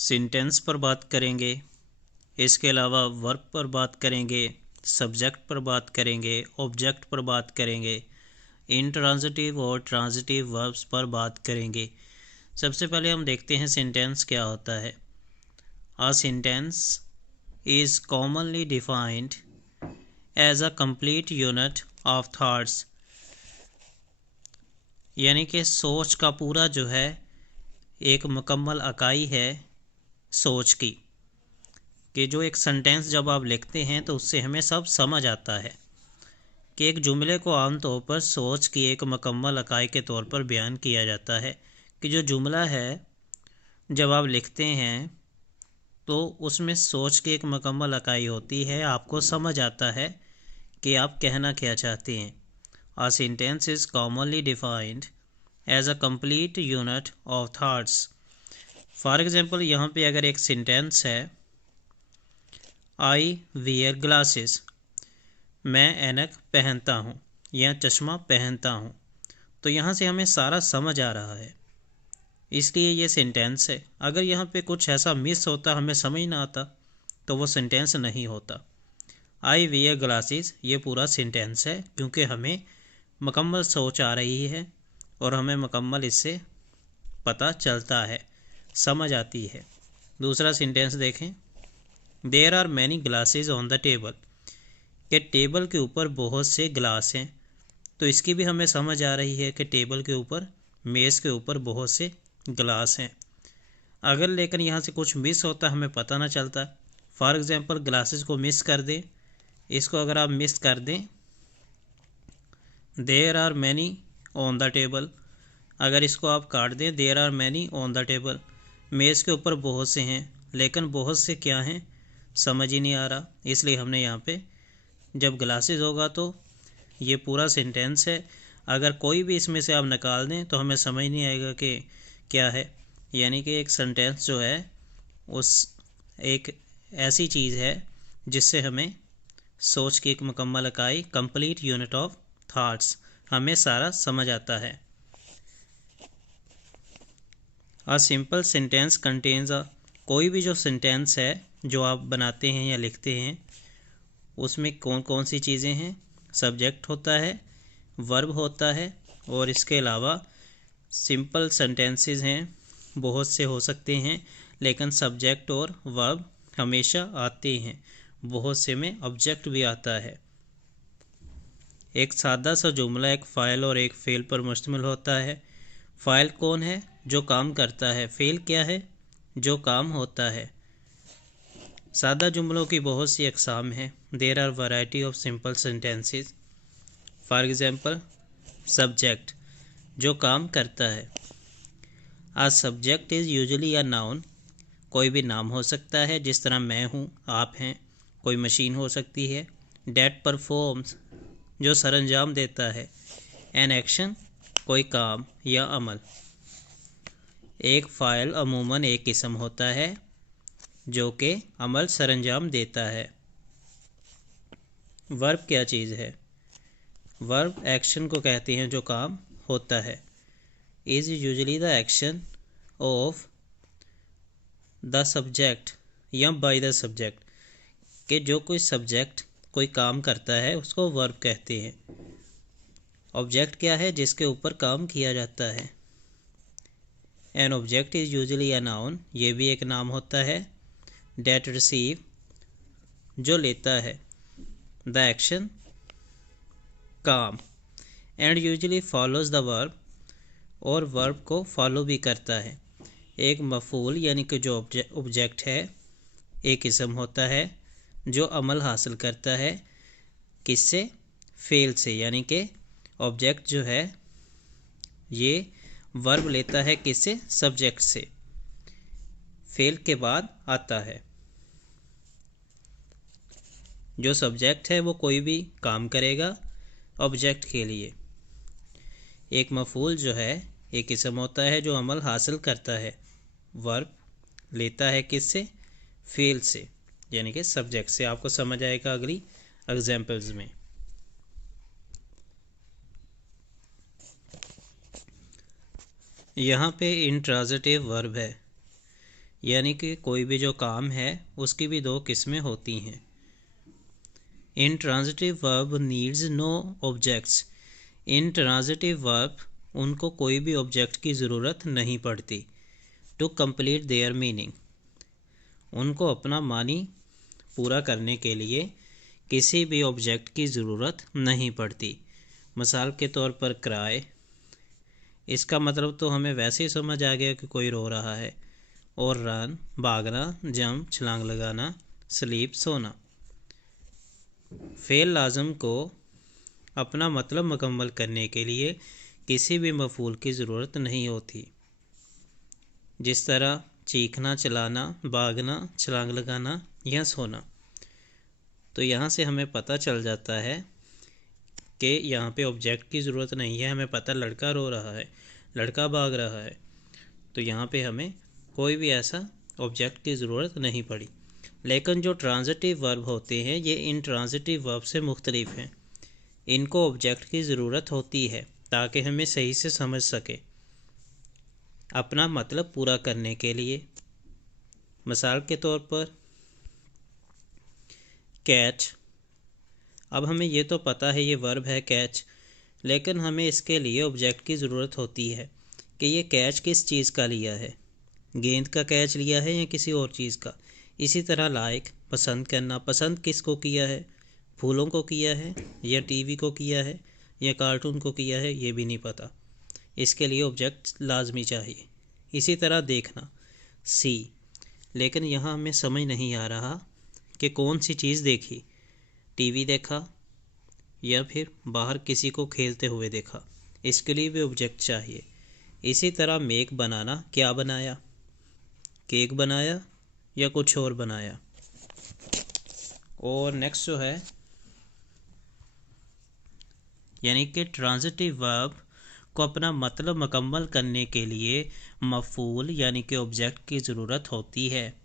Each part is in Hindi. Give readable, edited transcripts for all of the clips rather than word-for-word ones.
सेंटेंस पर बात करेंगे, इसके अलावा वर्ब पर बात करेंगे, सब्जेक्ट पर बात करेंगे, ऑब्जेक्ट पर बात करेंगे, इंट्रांजिटिव और ट्रांजिटिव वर्ब्स पर बात करेंगे। सबसे पहले हम देखते हैं सेंटेंस क्या होता है। A sentence is commonly defined as a complete unit of thoughts, यानी कि सोच का पूरा जो है एक मुकम्मल इकाई है सोच की। कि जो एक सेंटेंस जब आप लिखते हैं तो उससे हमें सब समझ आता है कि एक जुमले को आमतौर पर सोच की एक मुकम्मल इकाई के तौर पर बयान किया जाता है। कि जो जुमला है जब आप लिखते हैं तो उसमें सोच की एक मुकम्मल इकाई होती है, आपको समझ आता है कि आप कहना क्या चाहते हैं। A sentence is commonly defined as a complete unit of thoughts. For example यहाँ पे अगर एक सेंटेंस है आई वियर ग्लासेस, मैं ऐनक पहनता हूँ या चश्मा पहनता हूँ, तो यहाँ से हमें सारा समझ आ रहा है, इसलिए ये सेंटेंस है। अगर यहाँ पे कुछ ऐसा मिस होता, हमें समझ ना आता, तो वो सेंटेंस नहीं होता। आई वियर ग्लासेस ये पूरा सेंटेंस है, क्योंकि हमें मुकम्मल सोच आ रही है और हमें मुकम्मल इससे पता चलता है, समझ आती है। दूसरा सेंटेंस देखें, there are many glasses on the table, कि टेबल के ऊपर बहुत से ग्लास हैं, तो इसकी भी हमें समझ आ रही है कि टेबल के ऊपर, मेज़ के ऊपर बहुत से ग्लास हैं। अगर लेकिन यहाँ से कुछ मिस होता, हमें पता ना चलता। फॉर एग्जांपल ग्लासेस को मिस कर दें, इसको अगर आप मिस कर दें, there are many on the table, अगर इसको आप काट दें, there are many on the table, मेज़ के ऊपर बहुत से हैं, लेकिन बहुत से क्या हैं समझ ही नहीं आ रहा। इसलिए हमने यहाँ पे जब ग्लासेस होगा तो ये पूरा सेंटेंस है, अगर कोई भी इसमें से आप निकाल दें तो हमें समझ नहीं आएगा कि क्या है। यानी कि एक सेंटेंस जो है उस एक ऐसी चीज़ है जिससे हमें सोच की एक मुकम्मल इकाई, कंप्लीट यूनिट ऑफ थॉट्स, हमें सारा समझ आता है। A simple sentence contains a, कोई भी जो सेंटेंस है जो आप बनाते हैं या लिखते हैं उसमें कौन कौन सी चीज़ें हैं, सब्जेक्ट होता है, वर्ब होता है, और इसके अलावा सिंपल सेंटेंसेस हैं, बहुत से हो सकते हैं, लेकिन सब्जेक्ट और वर्ब हमेशा आते हैं। बहुत से में ऑब्जेक्ट भी आता है। एक सादा सा जुमला एक फ़ाइल और एक फ़ेल पर मुश्तमिल होता है। फ़ाइल कौन है? जो काम करता है। फ़ेल क्या है? जो काम होता है। सादा जुमलों की बहुत सी अक़साम हैं। There are variety of simple sentences. For example subject, जो काम करता है। A subject is usually a noun, कोई भी नाम हो सकता है, जिस तरह मैं हूँ, आप हैं। कोई मशीन हो सकती है। डैट परफॉर्म्स, जो सरअंजाम देता है। एन एक्शन, कोई काम या अमल। एक फ़ाइल अमूमन एक किस्म होता है जो कि अमल सरअंजाम देता है। वर्ब क्या चीज़ है? वर्ब एक्शन को कहते हैं जो काम होता है। Is usually the action of the subject या बाय द सब्जेक्ट, कि जो कोई सब्जेक्ट कोई काम करता है उसको वर्ब कहते हैं। ऑब्जेक्ट क्या है? जिसके ऊपर काम किया जाता है। An object is usually a noun, ये भी एक नाम होता है। डेट रिसीव, जो लेता है। द एक्शन, काम। And usually follows the verb, और वर्ब को फॉलो भी करता है। एक मफूल यानी कि जो ऑब्जेक्ट है एक किस्म होता है जो अमल हासिल करता है, किससे? फेल से। यानी कि ऑब्जेक्ट जो है ये वर्ब लेता है किससे? सब्जेक्ट से। फेल के बाद आता है। जो सब्जेक्ट है वो कोई भी काम करेगा ऑब्जेक्ट के लिए। एक मफूल जो है एक किस्म होता है जो अमल हासिल करता है, वर्ब लेता है किससे? फेल से, यानी कि सब्जेक्ट से। आपको समझ आएगा अगली एग्जाम्पल्स में। यहाँ पे इंट्रांजिटिव वर्ब है। यानी कि कोई भी जो काम है उसकी भी दो किस्में होती हैं। Intransitive verb needs no objects. Intransitive verb उनको कोई भी ऑब्जेक्ट की ज़रूरत नहीं पड़ती। टू कंप्लीट देयर मीनिंग, उनको अपना मानी पूरा करने के लिए किसी भी ऑब्जेक्ट की ज़रूरत नहीं पड़ती। मिसाल के तौर पर क्राई, इसका मतलब तो हमें वैसे ही समझ आ गया कि कोई रो रहा है। और रन, भागना, जंप, छलांग लगाना, स्लीप, सोना। फेल लाज़म को अपना मतलब मुकम्मल करने के लिए किसी भी मफूल की ज़रूरत नहीं होती। जिस तरह चीखना, चलाना, भागना, छलांग लगाना या सोना। तो यहाँ से हमें पता चल जाता है कि यहाँ पे ऑब्जेक्ट की ज़रूरत नहीं है। हमें पता लड़का रो रहा है, लड़का भाग रहा है, तो यहाँ पे हमें कोई भी ऐसा ऑब्जेक्ट की ज़रूरत नहीं पड़ी। लेकिन जो ट्रांजिटिव वर्ब होते हैं ये इन ट्रांजिटिव वर्ब से मुख्तलिफ हैं। इनको ऑब्जेक्ट की ज़रूरत होती है ताकि हमें सही से समझ सके, अपना मतलब पूरा करने के लिए। मिसाल के तौर पर कैच, अब हमें ये तो पता है ये वर्ब है कैच, लेकिन हमें इसके लिए ऑब्जेक्ट की ज़रूरत होती है कि ये कैच किस चीज़ का लिया है, गेंद का कैच लिया है या किसी और चीज़ का। इसी तरह लाइक, पसंद करना, पसंद किसको किया है, फूलों को किया है या टीवी को किया है या कार्टून को किया है, ये भी नहीं पता। इसके लिए ऑब्जेक्ट लाजमी चाहिए। इसी तरह देखना, सी, लेकिन यहाँ हमें समझ नहीं आ रहा कि कौन सी चीज़ देखी, टीवी देखा या फिर बाहर किसी को खेलते हुए देखा, इसके लिए भी ऑब्जेक्ट चाहिए। इसी तरह मेक, बनाना, क्या बनाया, केक बनाया या कुछ और बनाया। और नेक्स्ट जो है यानी कि ट्रांजिटिव वर्ब को अपना मतलब मुकम्मल करने के लिए मफूल यानी कि ऑब्जेक्ट की ज़रूरत होती है।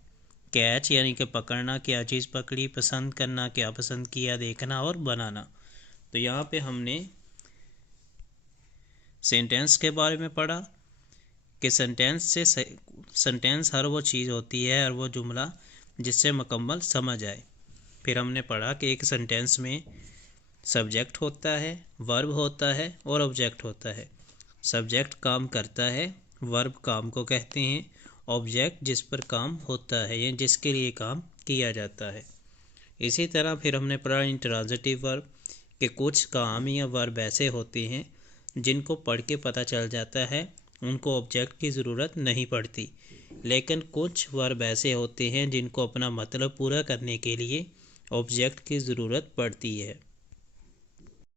कैच यानी कि पकड़ना, क्या चीज़ पकड़ी, पसंद करना, क्या पसंद किया, देखना और बनाना। तो यहाँ पे हमने सेंटेंस के बारे में पढ़ा कि सेंटेंस हर वो चीज़ होती है, हर वो जुमला जिससे मुकम्मल समझ आए। फिर हमने पढ़ा कि एक सेंटेंस में सब्जेक्ट होता है, वर्ब होता है और ऑब्जेक्ट होता है। सब्जेक्ट काम करता है, वर्ब काम को कहते हैं, ऑब्जेक्ट जिस पर काम होता है या जिसके लिए काम किया जाता है। इसी तरह फिर हमने पढ़ा इंट्रांजिटिव वर्ब कि कुछ काम या वर्ब ऐसे होते हैं जिनको पढ़ के पता चल जाता है, उनको ऑब्जेक्ट की ज़रूरत नहीं पड़ती। लेकिन कुछ वर्ब ऐसे होते हैं जिनको अपना मतलब पूरा करने के लिए ऑब्जेक्ट की ज़रूरत पड़ती है।